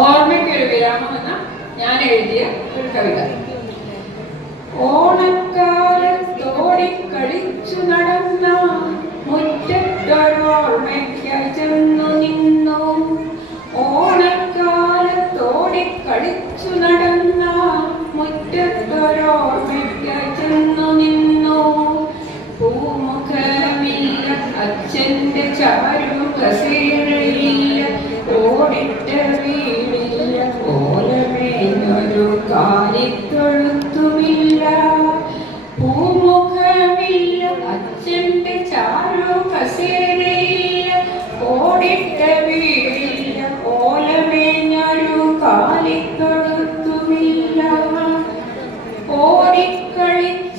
ഓർമ്മയ്ക്കൊരു വിരാമം എന്ന ഞാൻ എഴുതിയ ഒരു കവിത ഓണക്കാലത്തോടിക്കളിച്ചു നടന്ന മുറ്റത്തൊരോർമ്മയ്ക്കായി ചെന്നു നിന്നു. ഓണക്കാലത്തോടിക്കളിച്ചു നടന്ന മുറ്റത്തൊരോർമ്മയ്ക്കായി ചെന്നു നിന്നു. പൂമുഖമില്ല അച്ഛന്റെ ചാരു കസേരയില്ല ഓടിട്ട വീട് അച്ഛൻ ചാരോ കസേരയിൽ ഓലമേഞ്ഞൊരു കാലിക്കൊടുത്തുമില്ല ഓടിക്കളിക്ക